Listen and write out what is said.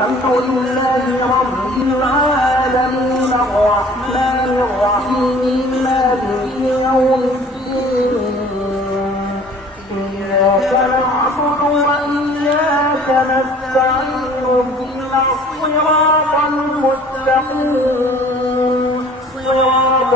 الحمد لله رب العالمين الرحمن الرحيم مالك يوم الدين إياك نعبد وإياك نستعين اهدنا الصراط المستقيم صراط